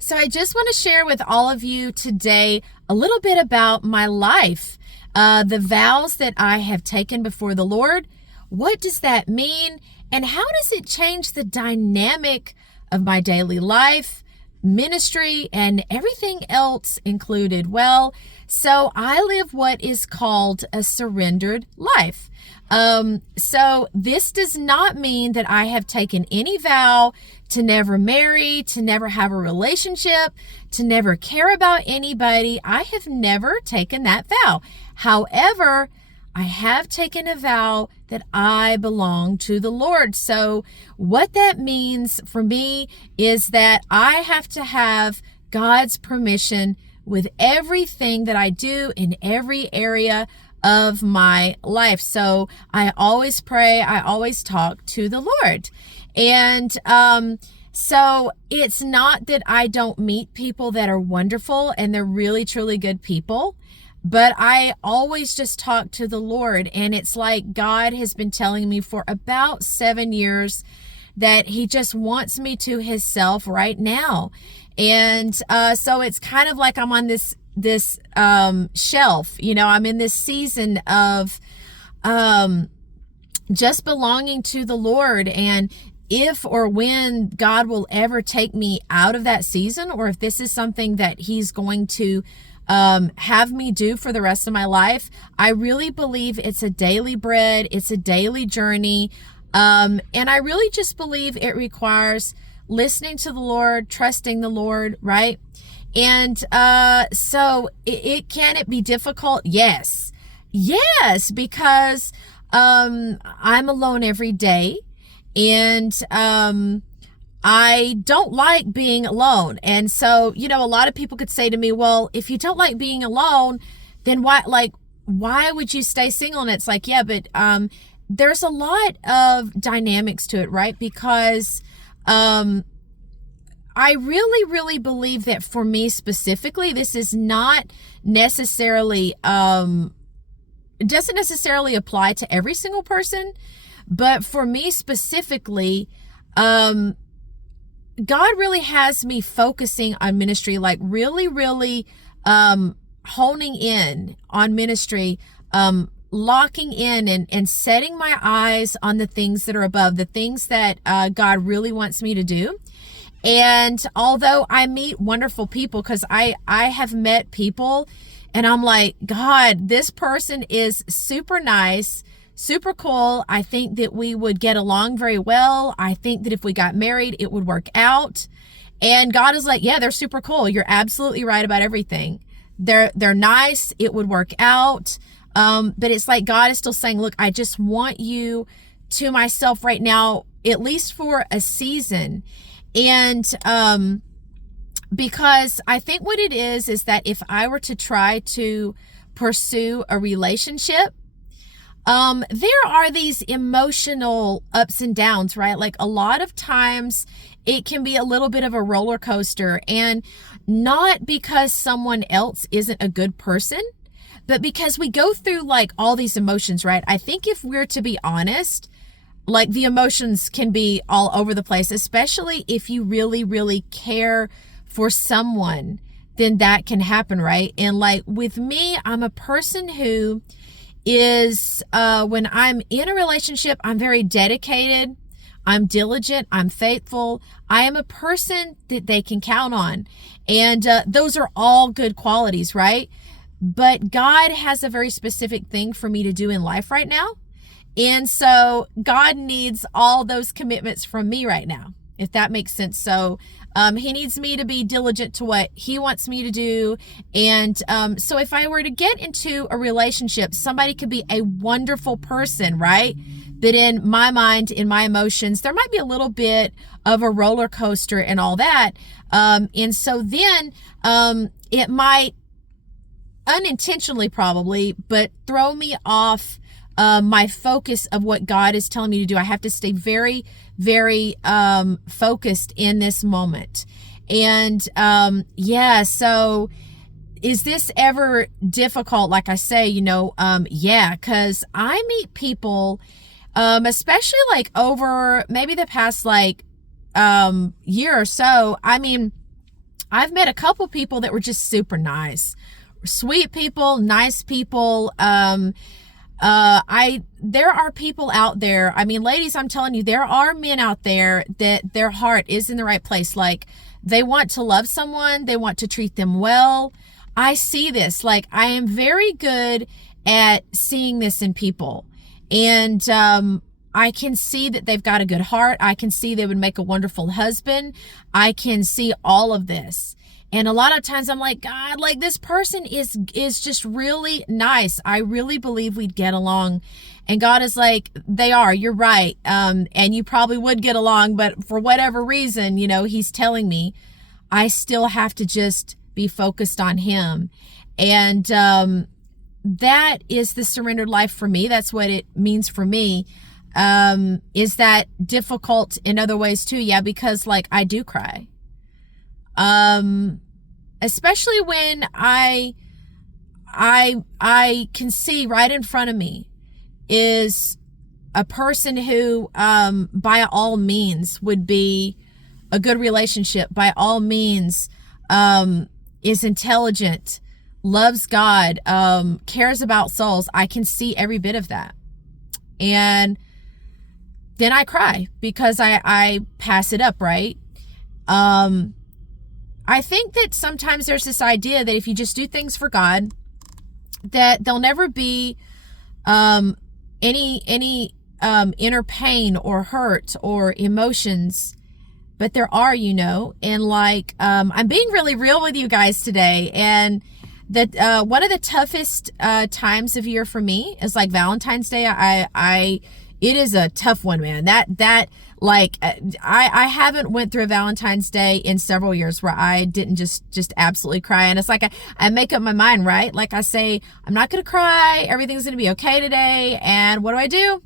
So I just want to share with all of you today a little bit about my life, the vows that I have taken before the Lord. What does that mean? And how does it change the dynamic of my daily life, ministry, and everything else included? Well, so I live what is called a surrendered life. So this does not mean that I have taken any vow to never marry, to never have a relationship, to never care about anybody. I have never taken that vow. However, I have taken a vow that I belong to the Lord. So what that means for me is that I have to have God's permission with everything that I do in every area of my life. So I always pray, I always talk to the Lord. And so it's not that I don't meet people that are wonderful and they're really, truly good people, but I always just talk to the Lord. And it's like God has been telling me for about 7 years that he just wants me to himself right now. And so it's kind of like I'm on this shelf, I'm in this season of just belonging to the Lord. And if or when God will ever take me out of that season, or if this is something that he's going to have me do for the rest of my life, I really believe it's a daily bread. It's a daily journey. And I really just believe it requires listening to the Lord, trusting the Lord, right? And so can it be difficult? Yes, because I'm alone every day, and I don't like being alone. And so, a lot of people could say to me, well, if you don't like being alone, then why would you stay single? And it's like, yeah, but there's a lot of dynamics to it, right? Because I really, really believe that for me specifically, this is not necessarily, doesn't necessarily apply to every single person, but for me specifically, God really has me focusing on ministry, like really, really honing in on ministry, locking in and setting my eyes on the things that are above, the things that God really wants me to do. And although I meet wonderful people, because I have met people and I'm like, God, this person is super nice, super cool. I think that we would get along very well. I think that if we got married, it would work out. And God is like, yeah, they're super cool. You're absolutely right about everything. They're nice. It would work out. But it's like God is still saying, look, I just want you to myself right now, at least for a season. And because I think what it is that if I were to try to pursue a relationship, there are these emotional ups and downs, right? Like a lot of times it can be a little bit of a roller coaster, and not because someone else isn't a good person, but because we go through like all these emotions, right? I think if we're to be honest, like the emotions can be all over the place, especially if you really, really care for someone, then that can happen, right? And like with me, I'm a person who is, when I'm in a relationship, I'm very dedicated, I'm diligent, I'm faithful, I am a person that they can count on. And those are all good qualities, right? But God has a very specific thing for me to do in life right now. And so God needs all those commitments from me right now, if that makes sense. So he needs me to be diligent to what he wants me to do. And so if I were to get into a relationship, somebody could be a wonderful person, right? But in my mind, in my emotions, there might be a little bit of a roller coaster and all that. And so then it might unintentionally probably, but throw me off my focus of what God is telling me to do. I have to stay very, very focused in this moment. And so is this ever difficult? Like I say, yeah, because I meet people, especially like over maybe the past year or so. I mean, I've met a couple people that were just super nice, sweet people, nice people. There are people out there. I mean, ladies, I'm telling you, there are men out there that their heart is in the right place. Like, they want to love someone. They want to treat them well. I see this. Like, I am very good at seeing this in people. And, I can see that they've got a good heart. I can see they would make a wonderful husband. I can see all of this. And a lot of times I'm like, God, like, this person is just really nice. I really believe we'd get along. And God is like, they are, you're right. And you probably would get along, but for whatever reason, you know, he's telling me I still have to just be focused on him. And, that is the surrendered life for me. That's what it means for me. Is that difficult in other ways too? Yeah, because like I do cry. Especially when I can see right in front of me is a person who, by all means would be a good relationship, by all means, is intelligent, loves God, cares about souls. I can see every bit of that. And then I cry because I pass it up, right? I think that sometimes there's this idea that if you just do things for God, that there'll never be any inner pain or hurt or emotions. But there are, you know, and like, I'm being really real with you guys today. And that one of the toughest times of year for me is like Valentine's Day. It is a tough one, man. That like, I haven't went through a Valentine's Day in several years where I didn't just absolutely cry. And it's like, I make up my mind, right? Like I say, I'm not going to cry. Everything's going to be okay today. And what do?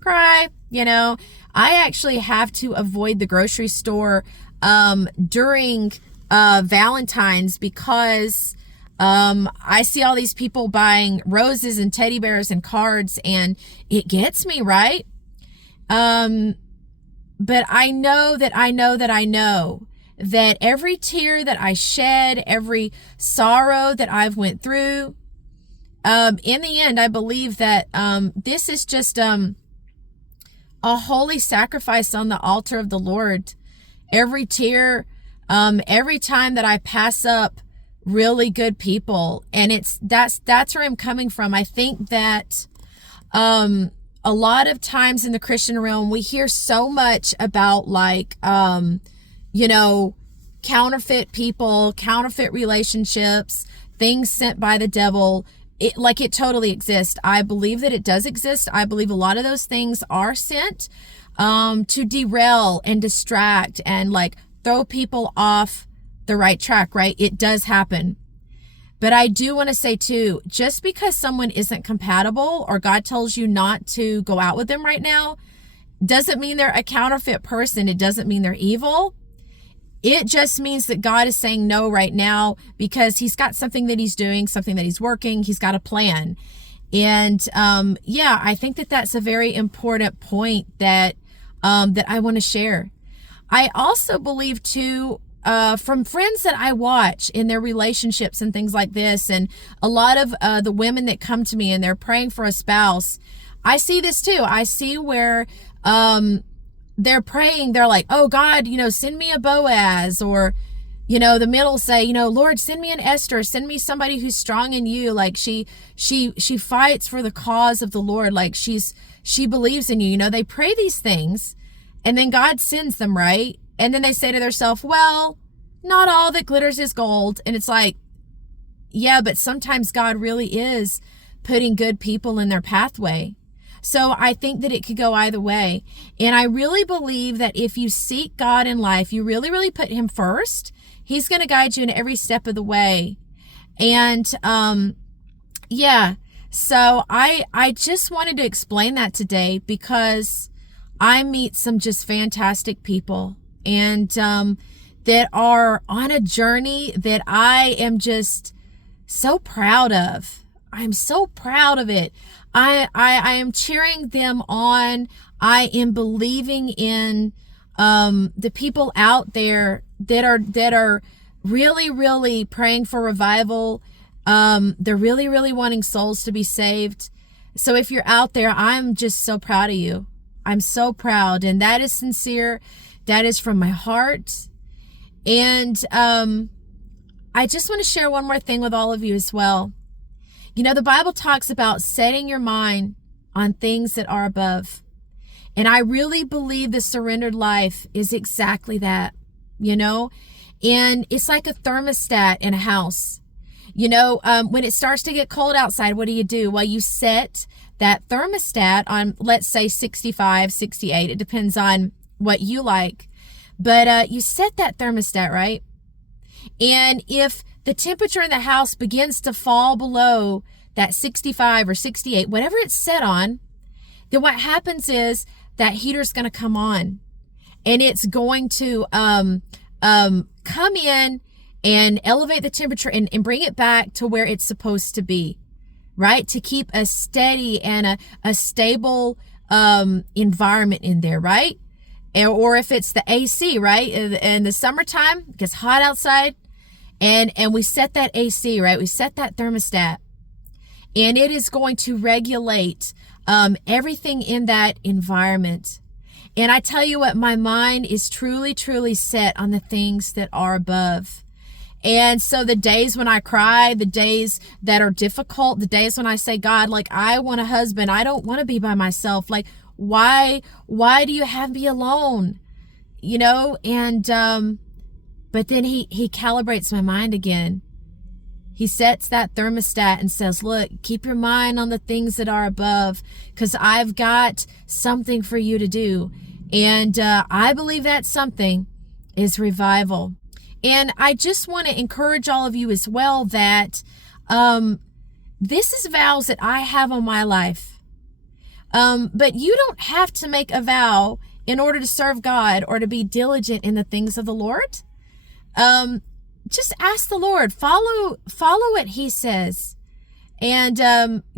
Cry. You know, I actually have to avoid the grocery store, during, Valentine's because, I see all these people buying roses and teddy bears and cards, and it gets me, right? But I know that every tear that I shed, every sorrow that I've went through, in the end, I believe that, this is just, a holy sacrifice on the altar of the Lord. Every tear, every time that I pass up really good people, and that's where I'm coming from. I think that a lot of times in the Christian realm we hear so much about like you know, counterfeit people, counterfeit relationships, things sent by the devil. It totally exists. I believe that it does exist. I believe a lot of those things are sent to derail and distract and like throw people off the right track, right? It does happen. But I do want to say too, just because someone isn't compatible or God tells you not to go out with them right now, doesn't mean they're a counterfeit person. It doesn't mean they're evil. It just means that God is saying no right now because he's got something that he's doing, something that he's working. He's got a plan. And yeah, I think that that's a very important point that I want to share. I also believe too, from friends that I watch in their relationships and things like this, and a lot of the women that come to me and they're praying for a spouse, I see this too. I see where they're praying, they're like, oh God, you know, send me a Boaz, or, you know, the men will say, you know, Lord, send me an Esther, send me somebody who's strong in you. Like she fights for the cause of the Lord. Like she believes in you. You know, they pray these things and then God sends them, right? And then they say to themselves, well, not all that glitters is gold. And it's like, yeah, but sometimes God really is putting good people in their pathway. So I think that it could go either way. And I really believe that if you seek God in life, you really, really put him first, he's going to guide you in every step of the way. And yeah, so I just wanted to explain that today because I meet some just fantastic people and that are on a journey that I am just so proud of. I'm so proud of it. I am cheering them on. I am believing in the people out there that are really, really praying for revival. They're really, really wanting souls to be saved. So if you're out there, I'm just so proud of you. I'm so proud. And that is sincere. That is from my heart. And I just want to share one more thing with all of you as well. You know, the Bible talks about setting your mind on things that are above. And I really believe the surrendered life is exactly that, you know. And it's like a thermostat in a house. You know, when it starts to get cold outside, what do? Well, you set that thermostat on, let's say 65, 68. It depends on what you like. But you set that thermostat, right? And if the temperature in the house begins to fall below that 65 or 68, whatever it's set on, then what happens is that heater's going to come on, and it's going to come in and elevate the temperature and bring it back to where it's supposed to be, right? To keep a steady and a stable environment in there, right? Or if it's the AC, right? In the summertime, it gets hot outside, and we set that AC, right? We set that thermostat, and it is going to regulate everything in that environment. And I tell you what, my mind is truly, truly set on the things that are above. And so the days when I cry, the days that are difficult, the days when I say, God, like, I want a husband. I don't want to be by myself. Like, why do you have me alone? You know, and, but then he calibrates my mind again. He sets that thermostat and says, look, keep your mind on the things that are above, because I've got something for you to do. And I believe that something is revival. And I just want to encourage all of you as well that this is vows that I have on my life. But you don't have to make a vow in order to serve God or to be diligent in the things of the Lord. Just ask the Lord, follow what he says. And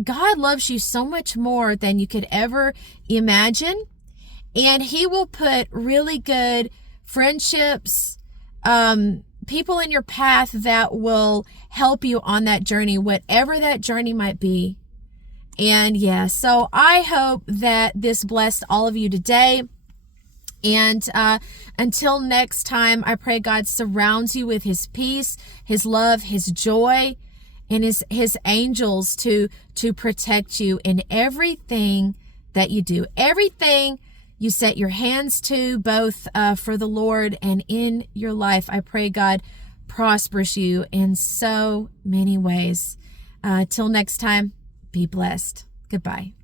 God loves you so much more than you could ever imagine. And he will put really good friendships, people in your path that will help you on that journey, whatever that journey might be. And yeah, so I hope that this blessed all of you today. And until next time, I pray God surrounds you with his peace, his love, his joy, and his angels to protect you in everything that you do. Everything you set your hands to, both for the Lord and in your life. I pray God prospers you in so many ways. Till next time, be blessed. Goodbye.